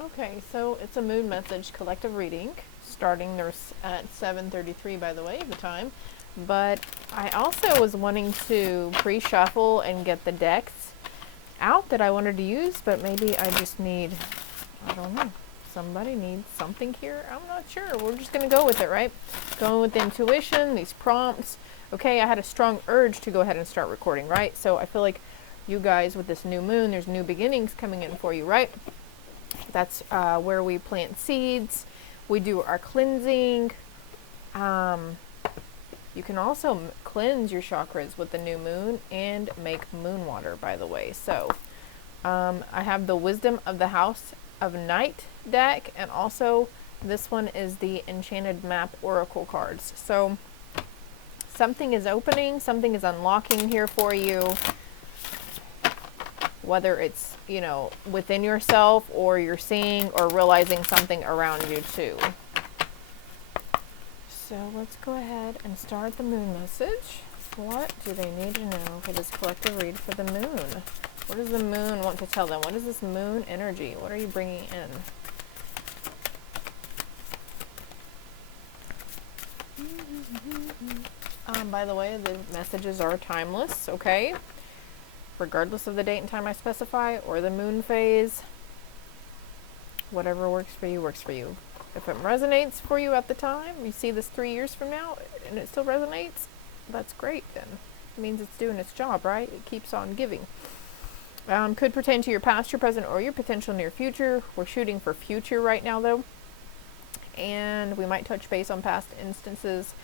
Okay, so it's a moon message collective reading, starting there's at 7:33 by the way, the time. But I also was wanting to pre-shuffle and get the decks out that I wanted to use, but maybe I just need, I don't know, somebody needs something here. I'm not sure. We're just going to go with it, right? Going with the intuition, these prompts. Okay, I had a strong urge to go ahead and start recording, right? So I feel like you guys with this new moon, there's new beginnings coming in for you, right? That's where we plant seeds. We do our cleansing. You can also cleanse your chakras with the new moon and make moon water, by the way. So I have the Wisdom of the House of Night deck, and also this one is the Enchanted Map Oracle cards. So something is opening, something is unlocking here for you, whether it's, you know, within yourself or you're seeing or realizing something around you too. So let's go ahead and start the moon message. What do they need to know for this collective read for the moon? What does the moon want to tell them? What is this moon energy? What are you bringing in? By the way, the messages are timeless, okay? Regardless of the date and time I specify or the moon phase. Whatever works for you, works for you. If it resonates for you at the time, you see this 3 years from now, and it still resonates, that's great then. It means it's doing its job, right? It keeps on giving. Could pertain to your past, your present, or your potential near future. We're shooting for future right now, though. And we might touch base on past instances,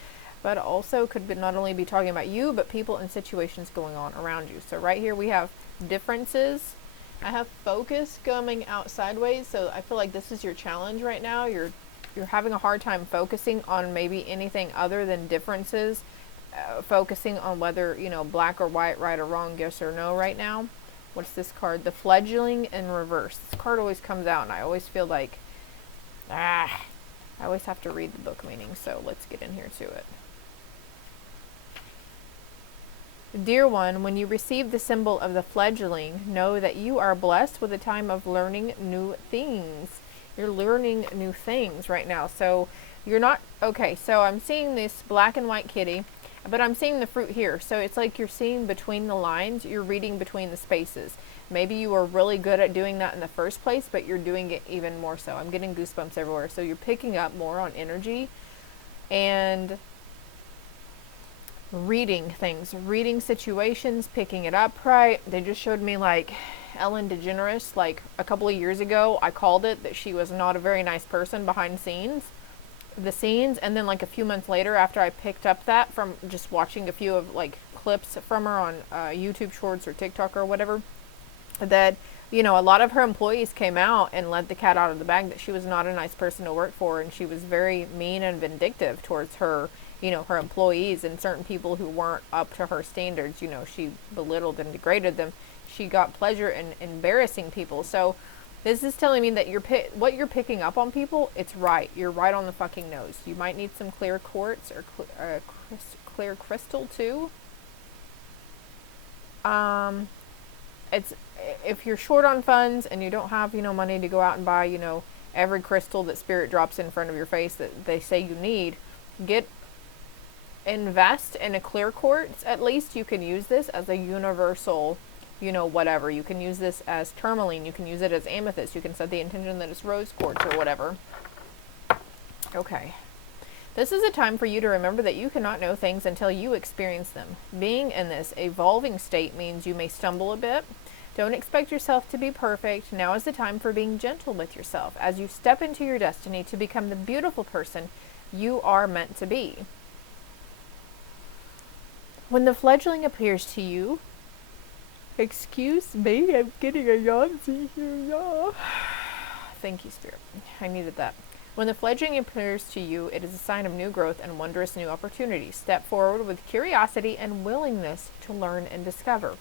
but also could not only be talking about you, but people and situations going on around you. So right here we have differences. I have focus coming out sideways, so I feel like this is your challenge right now. You're having a hard time focusing on maybe anything other than differences, focusing on whether, you know, black or white, right or wrong, yes or no right now. What's this card? The Fledgling in reverse. This card always comes out, and I always feel like, I always have to read the book meaning, so let's get in here to it. Dear one, when you receive the symbol of the fledgling, know that you are blessed with a time of learning new things. You're learning new things right now. So you're not, okay, so I'm seeing this black and white kitty, but I'm seeing the fruit here. So it's like you're seeing between the lines, you're reading between the spaces. Maybe you were really good at doing that in the first place, but you're doing it even more so. I'm getting goosebumps everywhere. So you're picking up more on energy and reading things, reading situations, picking it up, right? They just showed me like Ellen DeGeneres, like a couple of years ago, I called it that she was not a very nice person behind the scenes, and then like a few months later after I picked up that from just watching a few of like clips from her on YouTube Shorts or TikTok or whatever, that, you know, a lot of her employees came out and let the cat out of the bag that she was not a nice person to work for, and she was very mean and vindictive towards her, you know, her employees and certain people who weren't up to her standards. You know, she belittled and degraded them. She got pleasure in embarrassing people. So this is telling me that what you're picking up on people, it's right. You're right on the fucking nose. You might need some clear quartz or clear crystal too. It's, if you're short on funds and you don't have, you know, money to go out and buy, you know, every crystal that spirit drops in front of your face that they say you need, invest in a clear quartz. At least you can use this as a universal, you know, whatever. You can use this as tourmaline. You can use it as amethyst. You can set the intention that it's rose quartz or whatever. Okay. This is a time for you to remember that you cannot know things until you experience them. Being in this evolving state means you may stumble a bit. Don't expect yourself to be perfect. Now is the time for being gentle with yourself as you step into your destiny to become the beautiful person you are meant to be. When the fledgling appears to you, excuse me, I'm getting a yawn here, yeah. Thank you, Spirit. I needed that. When the fledgling appears to you, it is a sign of new growth and wondrous new opportunities. Step forward with curiosity and willingness to learn and discover.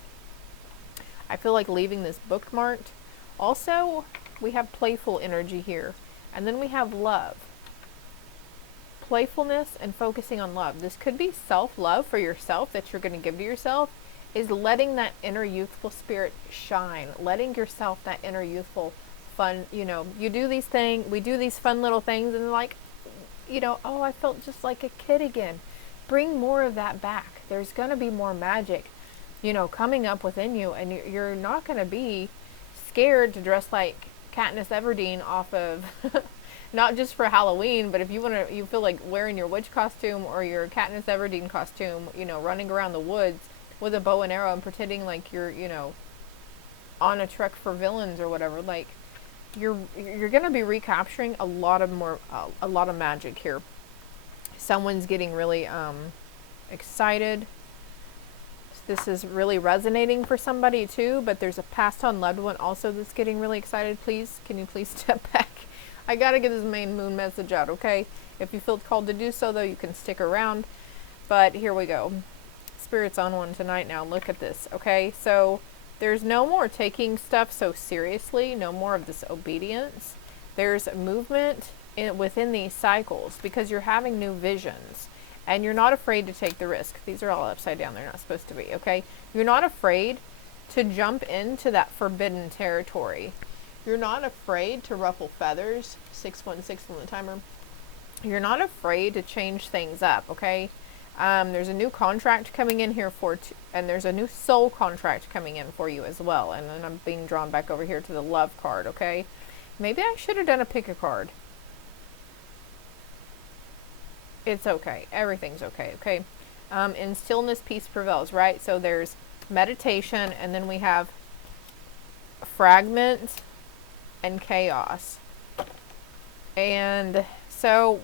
I feel like leaving this bookmarked. Also, we have playful energy here. And then we have love. Playfulness and focusing on love. This could be self-love for yourself that you're going to give to yourself, is letting that inner youthful spirit shine. Letting yourself, that inner youthful fun, you know, you do these things, we do these fun little things, and like, you know, oh, I felt just like a kid again. Bring more of that back. There's going to be more magic, you know, coming up within you, and you're not going to be scared to dress like Katniss Everdeen off of not just for Halloween, but if you want to, you feel like wearing your witch costume or your Katniss Everdeen costume, you know, running around the woods with a bow and arrow and pretending like you're, you know, on a trek for villains or whatever. Like, you're going to be recapturing a lot of magic here. Someone's getting really excited. This is really resonating for somebody too, but there's a passed on loved one also that's getting really excited. Please, can you please step back? I gotta get this main moon message out, okay? If you feel called to do so, though, you can stick around. But here we go. Spirit's on one tonight now. Look at this, okay? So there's no more taking stuff so seriously. No more of this obedience. There's movement within these cycles because you're having new visions. And you're not afraid to take the risk. These are all upside down. They're not supposed to be, okay? You're not afraid to jump into that forbidden territory. You're not afraid to ruffle feathers. 616 on the timer. You're not afraid to change things up, okay? There's a new contract coming in here and there's a new soul contract coming in for you as well. And then I'm being drawn back over here to the love card, okay? Maybe I should have done a pick a card. It's okay. Everything's okay, okay? In stillness, peace prevails, right? So there's meditation, and then we have fragment and chaos. And so,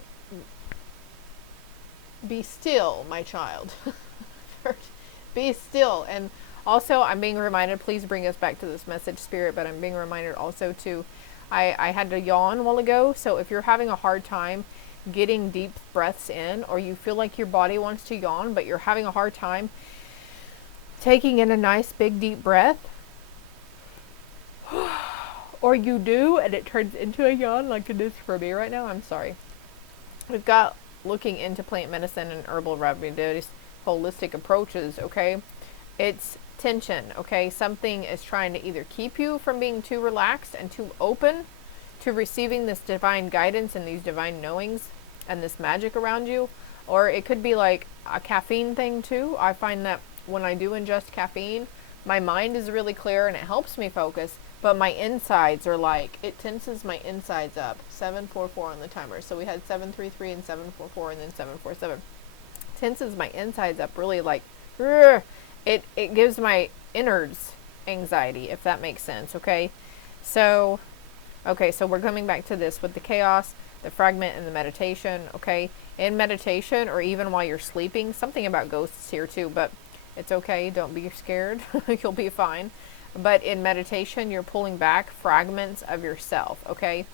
be still, my child. Be still. And also, I'm being reminded, please bring us back to this message, Spirit, but I'm being reminded also to, I had to yawn a while ago, so if you're having a hard time getting deep breaths in, or you feel like your body wants to yawn, but you're having a hard time taking in a nice big deep breath, or you do and it turns into a yawn like it is for me right now, I'm sorry. We've got looking into plant medicine and herbal remedies, holistic approaches, okay? It's tension, okay? Something is trying to either keep you from being too relaxed and too open to receiving this divine guidance and these divine knowings and this magic around you, or it could be like a caffeine thing too. I find that when I do ingest caffeine, my mind is really clear and it helps me focus, but my insides are like, it tenses my insides up. 744 on the timer. So we had 733 and 744 and then 747. Tenses my insides up really like, it gives my innards anxiety, if that makes sense, okay? So we're coming back to this with the chaos, the fragment, and the meditation, okay? In meditation, or even while you're sleeping, something about ghosts here too, but it's okay, don't be scared, you'll be fine. But in meditation, you're pulling back fragments of yourself, okay?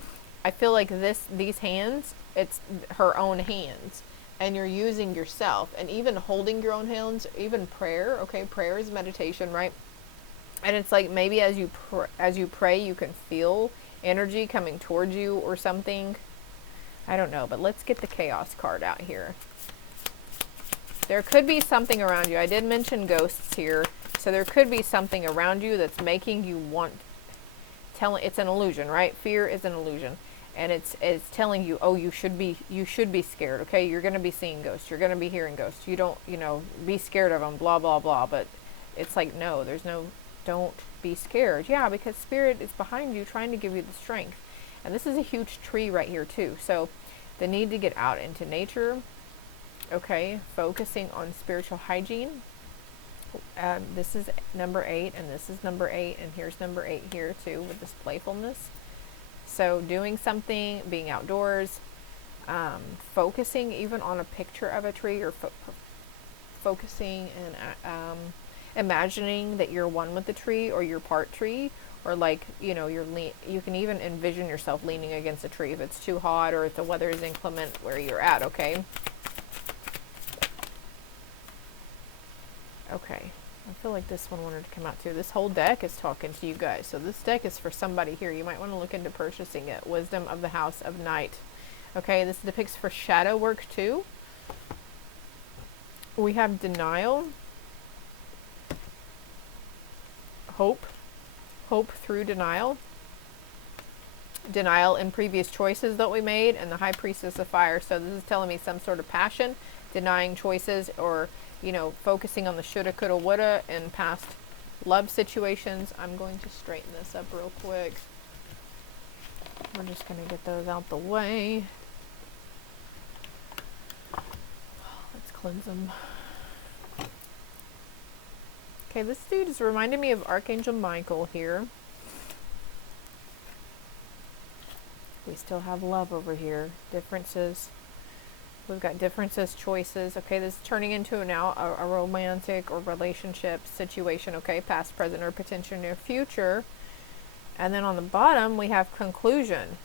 I feel like these hands, it's her own hands, and you're using yourself, and even holding your own hands, even prayer, okay? Prayer is meditation, right? And it's like maybe as you pray, you can feel energy coming towards you or something. I don't know, but let's get the chaos card out here. There could be something around you. I did mention ghosts here, so there could be something around you that's making you want, it's an illusion, right? Fear is an illusion, and it's telling you, oh, you should be scared, okay? You're going to be seeing ghosts, you're going to be hearing ghosts, you don't, be scared of them, blah blah blah. But it's like, no, don't be scared. Yeah, because Spirit is behind you trying to give you the strength. And this is a huge tree right here too. So the need to get out into nature. Okay, focusing on spiritual hygiene. This is number 8, and this is number 8, and here's number 8 here too with this playfulness. So doing something, being outdoors, focusing even on a picture of a tree, or focusing and imagining that you're one with the tree, or you're part tree, or like, you can even envision yourself leaning against a tree if it's too hot or if the weather is inclement where you're at, okay? Okay, I feel like this one wanted to come out too. This whole deck is talking to you guys. So this deck is for somebody here. You might want to look into purchasing it. Wisdom of the House of Night. Okay, this depicts for shadow work too. We have denial. Hope through denial. denial in previous choices that we made, and the High Priestess of Fire. So this is telling me some sort of passion, denying choices, or, you know, focusing on the shoulda, coulda, woulda in past love situations. I'm going to straighten this up real quick. We're just going to get those out the way. Let's cleanse them. Okay, this dude is reminding me of Archangel Michael here. We still have love over here. Differences. We've got differences, choices. Okay, this is turning into now a romantic or relationship situation. Okay, past, present, or potential near future. And then on the bottom, we have conclusion.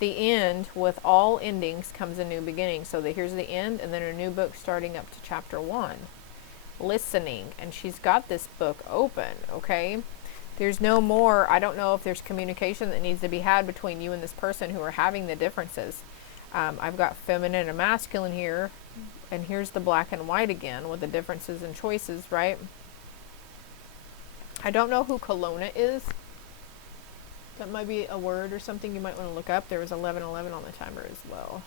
The end. With all endings comes a new beginning. So here's the end, and then a new book starting up to chapter 1. Listening. And she's got this book open, okay? There's no more, I don't know if there's communication that needs to be had between you and this person who are having the differences. I've got feminine and masculine here, and here's the black and white again with the differences and choices, right? I don't know who Kelowna is. That might be a word or something you might want to look up. There was 1111 on the timer as well.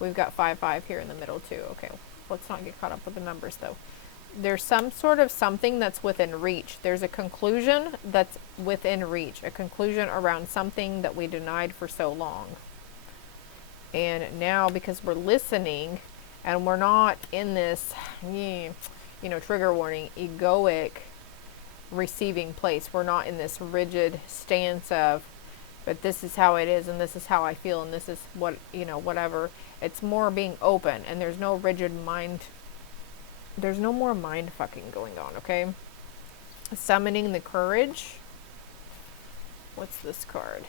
We've got 55 here in the middle too. Okay, let's not get caught up with the numbers though. There's some sort of something that's within reach. There's a conclusion that's within reach, a conclusion around something that we denied for so long. And now, because we're listening and we're not in this, you know, trigger warning, egoic receiving place. We're not in this rigid stance of, but this is how it is and this is how I feel and this is what, you know, whatever. It's more being open, and there's no rigid mind. There's no more mind fucking going on, okay? Summoning the courage. What's this card?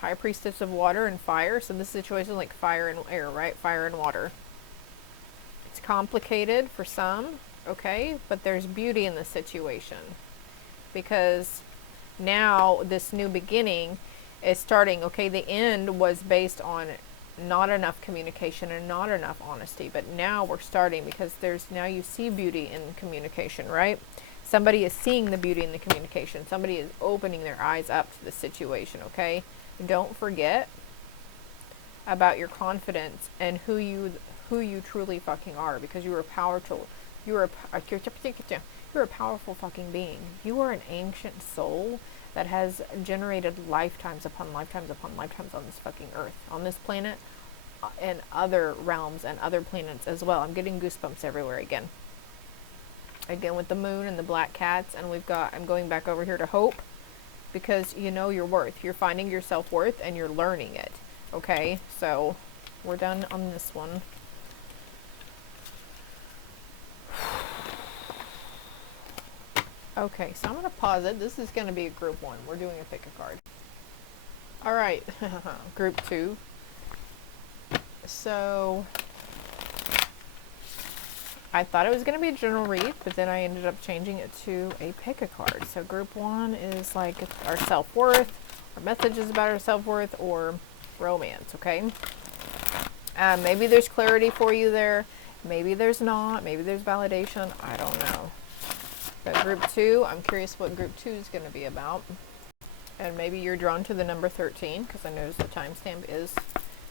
High Priestess of Water and Fire. So this situation like fire and air, right? Fire and water. It's complicated for some, okay? But there's beauty in the situation. Because now this new beginning is starting, okay? The end was based on not enough communication and not enough honesty, but now we're starting, because there's, now you see beauty in communication, right? Somebody is seeing the beauty in the communication. Somebody is opening their eyes up to the situation, okay? Don't forget about your confidence and who you truly fucking are, because you are powerful. You're a powerful fucking being. You are an ancient soul that has generated lifetimes upon lifetimes upon lifetimes on this fucking earth, on this planet, and other realms and other planets as well. I'm getting goosebumps everywhere again. Again with the moon and the black cats, and we've got, I'm going back over here to hope, because you know your worth. You're finding your self-worth and you're learning it. Okay, so we're done on this one. Okay, so I'm going to pause it. This is going to be a group 1. We're doing a pick a card. All right, group 2. So I thought it was going to be a general read, but then I ended up changing it to a pick a card. So group 1 is like our self-worth, our messages about our self-worth, or romance, okay? Maybe there's clarity for you there. Maybe there's not. Maybe there's validation. I don't know. But group 2, I'm curious what group 2 is going to be about. And maybe you're drawn to the number 13, because I noticed the timestamp is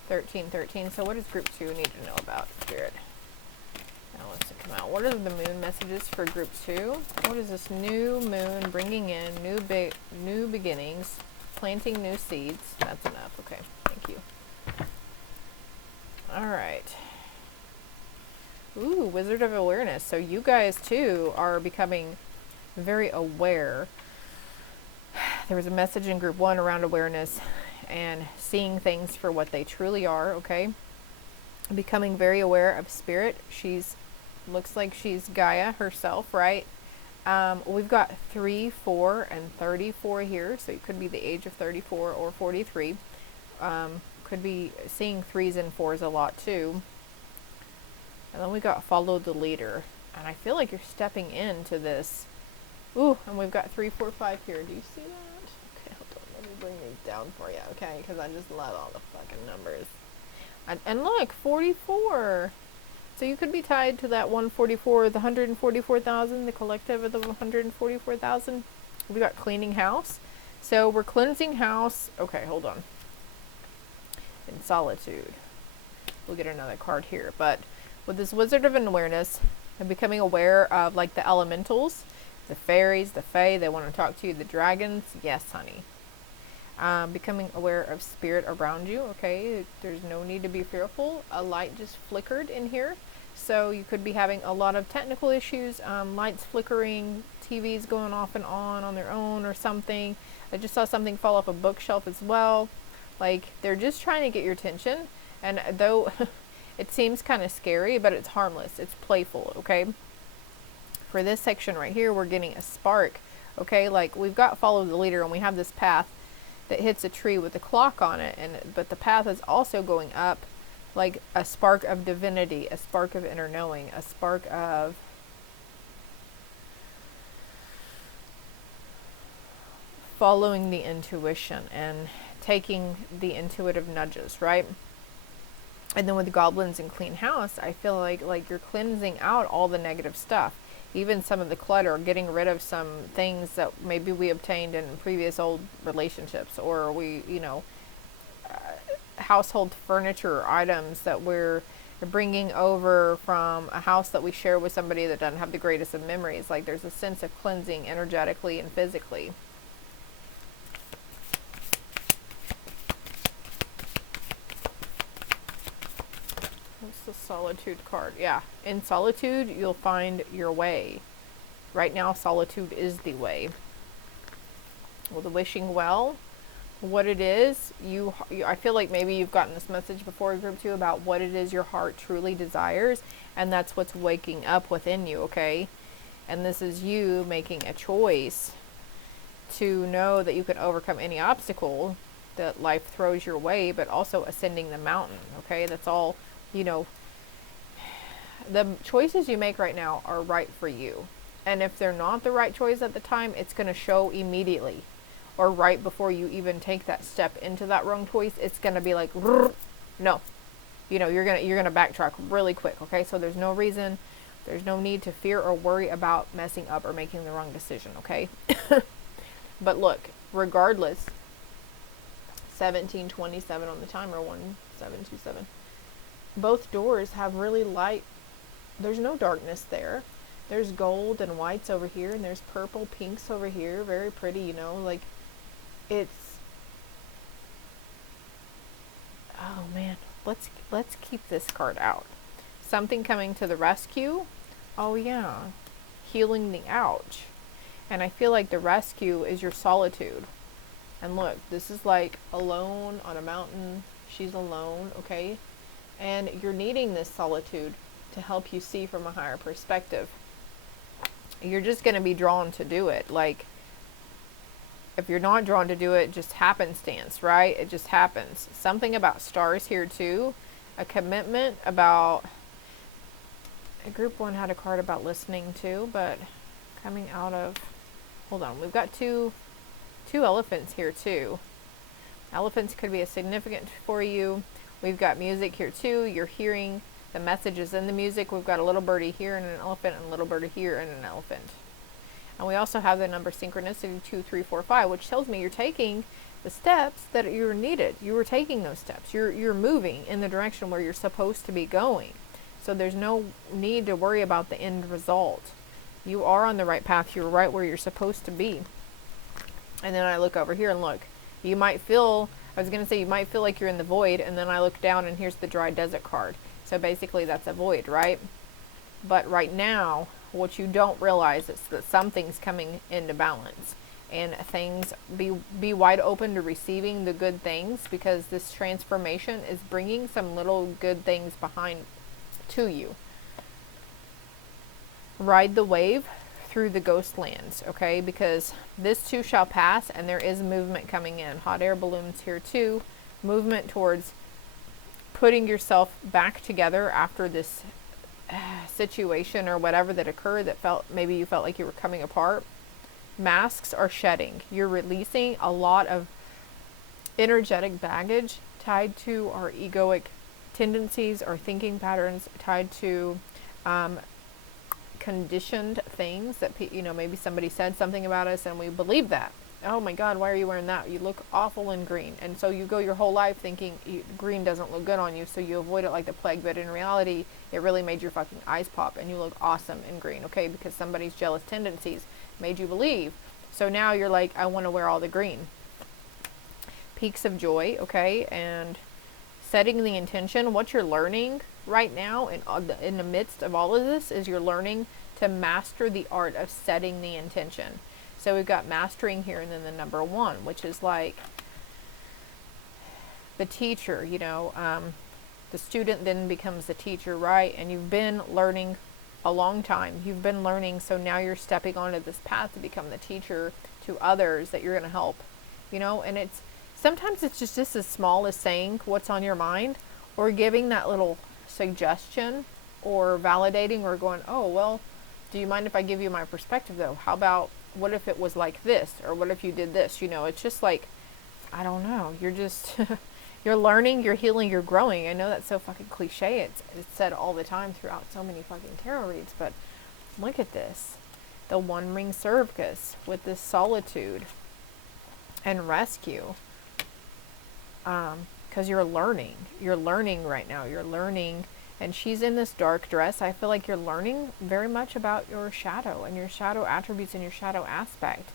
1313. So what does group 2 need to know about, Spirit? Now let's come out. What are the moon messages for group 2? What is this new moon bringing in? New beginnings, planting new seeds. That's enough. Okay, thank you. All right. Ooh, Wizard of Awareness. So you guys too are becoming very aware. There was a message in group 1 around awareness and seeing things for what they truly are, okay? Becoming very aware of spirit. She's, looks like she's Gaia herself, right? We've got 3, 4, and 34 here. So it could be the age of 34 or 43. Could be seeing 3s and 4s a lot too. And then we got follow the leader. And I feel like you're stepping into this. Ooh, and we've got 3, 4, 5 here. Do you see that? Okay, hold on. Let me bring these down for you, okay? Because I just love all the fucking numbers. And look, 44. So you could be tied to that 144, the 144,000, the collective of the 144,000. We got cleaning house. So we're cleansing house. Okay, hold on. solitude. We'll get another card here. But with this Wizard of Awareness and becoming aware of like the elementals, the fairies, the fae, they want to talk to you, the dragons, yes, honey. Becoming aware of spirit around you, okay? There's no need to be fearful. A light just flickered in here. So you could be having a lot of technical issues, lights flickering, TVs going off and on their own or something. I just saw something fall off a bookshelf as well. Like, they're just trying to get your attention. And though it seems kind of scary, but it's harmless. It's playful, okay? For this section right here, we're getting a spark, okay? Like, we've got follow the leader, and we have this path that hits a tree with a clock on it, but the path is also going up like a spark of divinity, a spark of inner knowing, a spark of following the intuition and taking the intuitive nudges, right? And then with goblins and clean house, I feel like you're cleansing out all the negative stuff, even some of the clutter, getting rid of some things that maybe we obtained in previous old relationships, or we, household furniture items that we're bringing over from a house that we share with somebody that doesn't have the greatest of memories. Like, there's a sense of cleansing energetically and physically. What's the solitude card? Yeah, in solitude, you'll find your way. Right now, solitude is the way. Well, the wishing well, what it is, I feel like maybe you've gotten this message before in group 2 about what it is your heart truly desires, and that's what's waking up within you, okay? And this is you making a choice to know that you can overcome any obstacle that life throws your way, but also ascending the mountain, okay? That's all, the choices you make right now are right for you. And if they're not the right choice at the time, it's going to show immediately. Or right before you even take that step into that wrong choice, it's going to be like, no. You're going to backtrack really quick, okay? So there's no reason, there's no need to fear or worry about messing up or making the wrong decision, okay? But look, regardless, 1727 on the timer, 1727. Both doors have really light. There's no darkness there. There's gold and whites over here, and there's purple, pinks over here. Very pretty, like, it's, oh man, let's keep this card out. Something coming to the rescue. Oh yeah, healing the ouch. And I feel like the rescue is your solitude. And look, this is like alone on a mountain. She's alone, okay? And you're needing this solitude to help you see from a higher perspective. You're just going to be drawn to do it. Like, if you're not drawn to do it, just happenstance, right? It just happens. Something about stars here too. A commitment about, group 1 had a card about listening too, but coming out of, hold on, we've got two elephants here too. Elephants could be a significant for you. We've got music here too. You're hearing the messages in the music. We've got a little birdie here and an elephant, and a little birdie here and an elephant. And we also have the number synchronicity 2, 3, 4, 5, which tells me you're taking the steps that you're needed. You were taking those steps. You're moving in the direction where you're supposed to be going. So there's no need to worry about the end result. You are on the right path. You're right where you're supposed to be. And then I look over here and look. You might feel, I was going to say you might feel like you're in the void, and then I look down and here's the dry desert card. So basically that's a void, right? But right now, what you don't realize is that something's coming into balance, and things, be wide open to receiving the good things, because this transformation is bringing some little good things behind to you. Ride the wave through the ghost lands, okay? Because this too shall pass, and there is movement coming in. Hot air balloons here too. Movement towards putting yourself back together after this situation or whatever that occurred that maybe you felt like you were coming apart. Masks are shedding. You're releasing a lot of energetic baggage tied to our egoic tendencies or thinking patterns, tied to conditioned things that maybe somebody said something about us and we believe that. oh my God, why are you wearing that? You look awful in green. And so you go your whole life thinking green doesn't look good on you, so you avoid it like the plague, but in reality, it really made your fucking eyes pop and you look awesome in green, okay? Because somebody's jealous tendencies made you believe. So now you're like, I want to wear all the green. Peaks of joy, okay? And setting the intention, what you're learning right now in the midst of all of this is you're learning to master the art of setting the intention. So we've got mastering here, and then the number 1, which is like the teacher, you know, the student then becomes the teacher, right? And you've been learning a long time. You've been learning, so now you're stepping onto this path to become the teacher to others that you're going to help, you know? And it's sometimes it's just as small as saying what's on your mind, or giving that little suggestion, or validating, or going, oh, well, do you mind if I give you my perspective though? How about, what if it was like this? Or what if you did this? You know, it's just like, I don't know. You're just, you're learning, you're healing, you're growing. I know that's so fucking cliche. It's said all the time throughout so many fucking tarot reads, but look at this. The one ring cervicus with this solitude and rescue. Because you're learning right now. You're learning, and she's in this dark dress. I feel like you're learning very much about your shadow and your shadow attributes and your shadow aspect.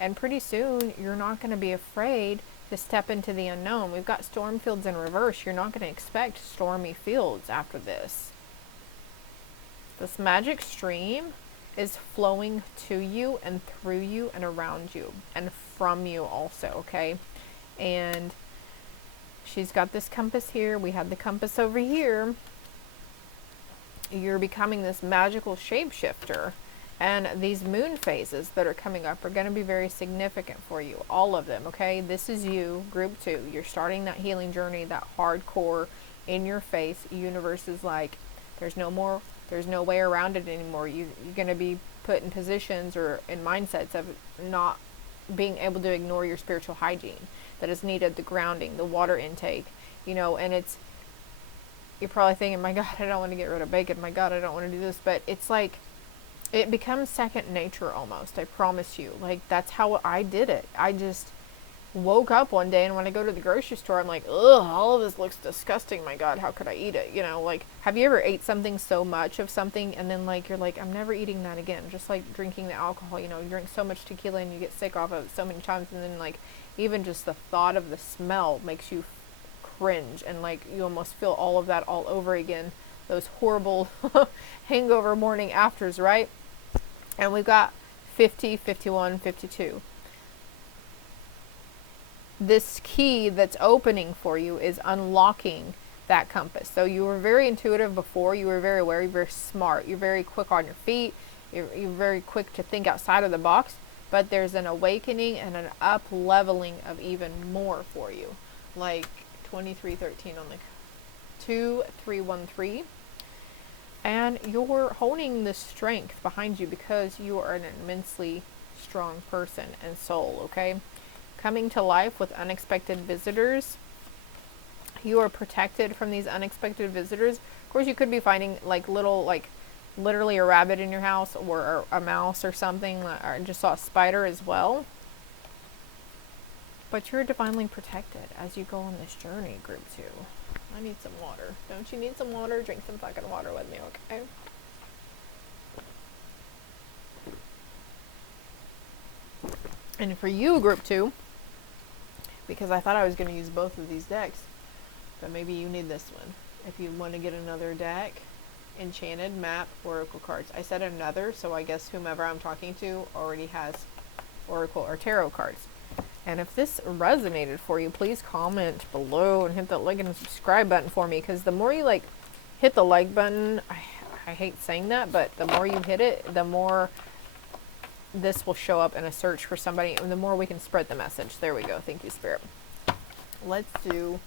And pretty soon, you're not going to be afraid to step into the unknown. We've got storm fields in reverse. You're not going to expect stormy fields after this. This magic stream is flowing to you and through you and around you and from you also, okay? And she's got this compass here. We had the compass over here. You're becoming this magical shapeshifter. And these moon phases that are coming up are going to be very significant for you. All of them, okay? This is you, group 2. You're starting that healing journey, that hardcore, in your face. Universe is like, there's no way around it anymore. You're going to be put in positions or in mindsets of not being able to ignore your spiritual hygiene that is needed, the grounding, the water intake, you know, and you're probably thinking, my God, I don't want to get rid of bacon. My God, I don't want to do this. But it's like, it becomes second nature almost. I promise you. Like, that's how I did it. I just woke up one day, and when I go to the grocery store, I'm like, ugh, all of this looks disgusting. My God, how could I eat it? You know, like, have you ever ate something so much of something, and then, like, you're like, I'm never eating that again. Just like drinking the alcohol, you know, you drink so much tequila and you get sick off of it so many times, and then, like, even just the thought of the smell makes you cringe, and, like, you almost feel all of that all over again. Those horrible hangover morning afters, right? And we've got 50, 51, 52. This key that's opening for you is unlocking that compass. So you were very intuitive before. You were very aware. You're very smart. You're very quick on your feet. You're very quick to think outside of the box. But there's an awakening and an up-leveling of even more for you. Like 2313 on the 2313. And you're holding the strength behind you because you are an immensely strong person and soul, okay? Coming to life with unexpected visitors. You are protected from these unexpected visitors. Of course, you could be finding like little, like literally a rabbit in your house, or a mouse or something. I just saw a spider as well. But you're divinely protected as you go on this journey, group 2. I need some water. Don't you need some water? Drink some fucking water with me, okay? And for you, group 2, because I thought I was going to use both of these decks, but maybe you need this one. If you want to get another deck, Enchanted Map Oracle cards. I said another, so I guess whomever I'm talking to already has Oracle or Tarot cards. And if this resonated for you, please comment below and hit that like and subscribe button for me, because the more you like hit the like button, I hate saying that, but the more you hit it, the more this will show up in a search for somebody, and the more we can spread the message. There we go. Thank you, Spirit. Let's do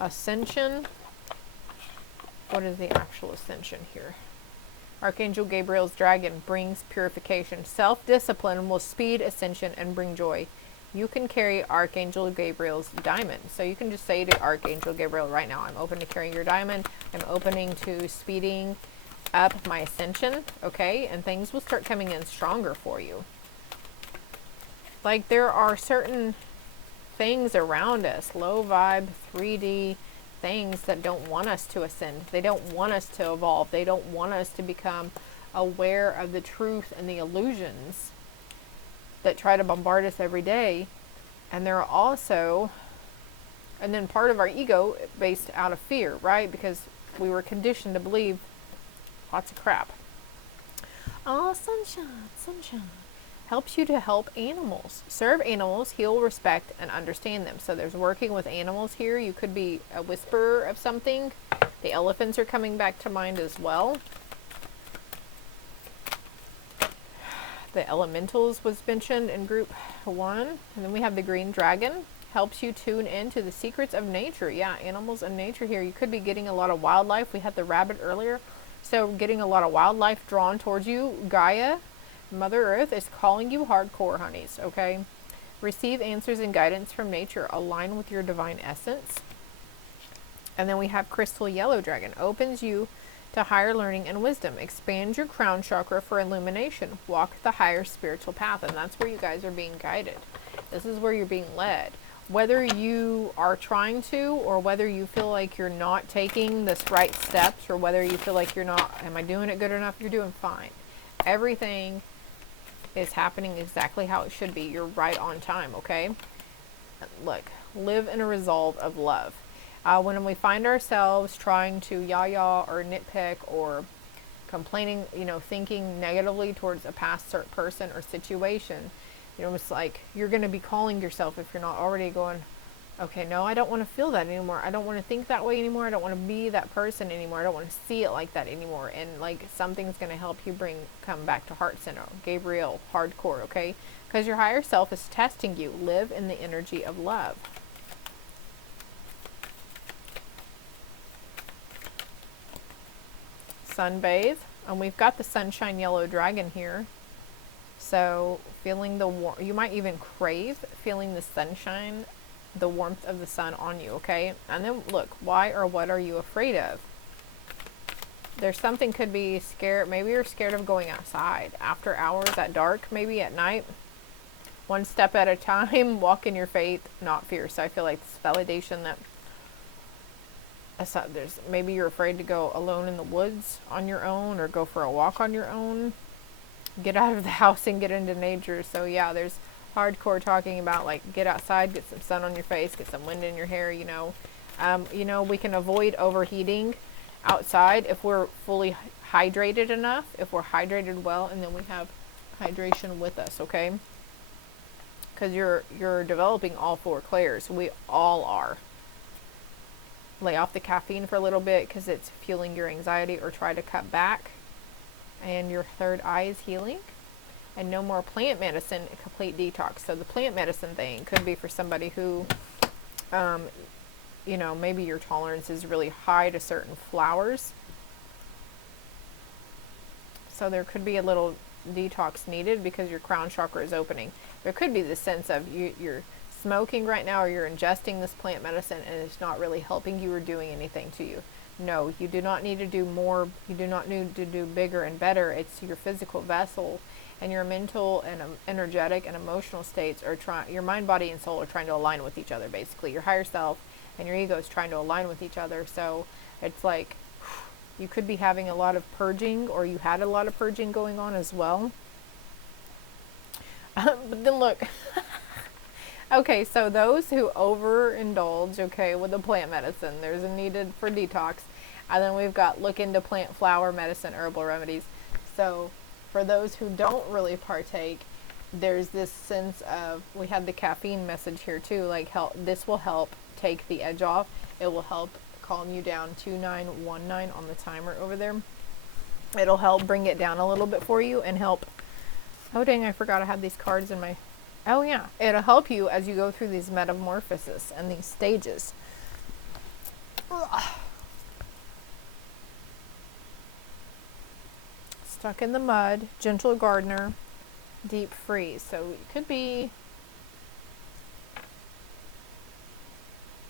Ascension. What is the actual Ascension here? Archangel Gabriel's dragon brings purification. Self-discipline will speed ascension and bring joy. You can carry Archangel Gabriel's diamond. So you can just say to Archangel Gabriel right now, I'm open to carrying your diamond. I'm opening to speeding up my ascension, okay? And things will start coming in stronger for you. Like, there are certain things around us, low vibe, 3D things that don't want us to ascend. They don't want us to evolve. They don't want us to become aware of the truth and the illusions that try to bombard us every day. And there are also, and then part of our ego based out of fear, right? Because we were conditioned to believe lots of crap. Oh, sunshine, sunshine. Helps you to help animals. Serve animals, heal, respect, and understand them. So there's working with animals here. You could be a whisperer of something. The elephants are coming back to mind as well. The elementals was mentioned in group 1. And then we have the green dragon. Helps you tune into the secrets of nature. Yeah, animals and nature here. You could be getting a lot of wildlife. We had the rabbit earlier. So getting a lot of wildlife drawn towards you. Gaia, Mother Earth, is calling you hardcore, honeys, okay? Receive answers and guidance from nature. Align with your divine essence. And then we have crystal yellow dragon. Opens you to higher learning and wisdom. Expand your crown chakra for illumination. Walk the higher spiritual path. And that's where you guys are being guided. This is where you're being led. Whether you are trying to, or whether you feel like you're not taking this right steps, or whether you feel like you're not, am I doing it good enough? You're doing fine. Everything is happening exactly how it should be. You're right on time, okay? Look, live in a resolve of love. When we find ourselves trying to yah-yah or nitpick or complaining, you know, thinking negatively towards a past person or situation, you know, it's like you're going to be calling yourself, if you're not already, going, okay, no, I don't want to feel that anymore. I don't want to think that way anymore. I don't want to be that person anymore. I don't want to see it like that anymore. And like something's going to help you come back to heart center. Gabriel, hardcore, okay? Because your higher self is testing you. Live in the energy of love. Sunbathe. And we've got the sunshine yellow dragon here. So feeling the warmth, you might even crave feeling the sunshine, the warmth of the sun on you, okay? And then look, why or what are you afraid of? There's something, could be scared. Maybe you're scared of going outside after hours, at dark, maybe at night. One step at a time, walk in your faith, not fear. So I feel like this validation that there's, maybe you're afraid to go alone in the woods on your own, or go for a walk on your own. Get out of the house and get into nature. So yeah, there's hardcore talking about like get outside, get some sun on your face, get some wind in your hair, you know. We can avoid overheating outside if we're fully hydrated enough, if we're hydrated well, and then we have hydration with us, okay? Because you're developing all 4 clairs. We all are. Lay off the caffeine for a little bit because it's fueling your anxiety, or try to cut back. And your third eye is healing. And no more plant medicine, a complete detox. So the plant medicine thing could be for somebody who, you know, maybe your tolerance is really high to certain flowers. So there could be a little detox needed because your crown chakra is opening. There could be the sense of you're smoking right now, or you're ingesting this plant medicine and it's not really helping you or doing anything to you. No, you do not need to do more. You do not need to do bigger and better. It's your physical vessel, and your mental and energetic and emotional states are trying, your mind, body, and soul are trying to align with each other, basically. Your higher self and your ego is trying to align with each other. So it's like you could be having a lot of purging, or you had a lot of purging going on as well. But then look, okay, so those who overindulge, okay, with the plant medicine, there's a needed for detox. And then we've got look into plant, flower medicine, herbal remedies. So for those who don't really partake, there's this sense of, we had the caffeine message here too, like this will help take the edge off. It will help calm you down. 2919 on the timer over there. It'll help bring it down a little bit for you and help. Oh dang, I forgot I had these cards in my, oh yeah, it'll help you as you go through these metamorphosis and these stages. Ugh. Stuck in the mud, gentle gardener, deep freeze. So it could be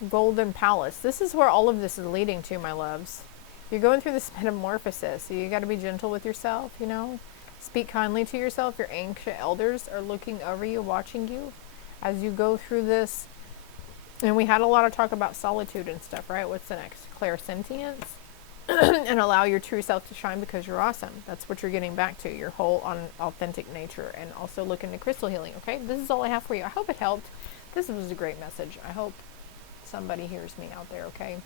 golden palace. This is where all of this is leading to, my loves. You're going through this metamorphosis, so you got to be gentle with yourself, you know. Speak kindly to yourself. Your ancient elders are looking over you, watching you as you go through this. And we had a lot of talk about solitude and stuff, right? What's the next? Clairsentience. And allow your true self to shine because you're awesome. That's what you're getting back to, your whole authentic nature. And also look into crystal healing, okay? This is all I have for you. I hope it helped. This was a great message. I hope somebody hears me out there, okay?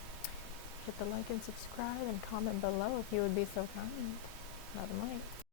Hit the like and subscribe and comment below if you would be so kind. Love and light.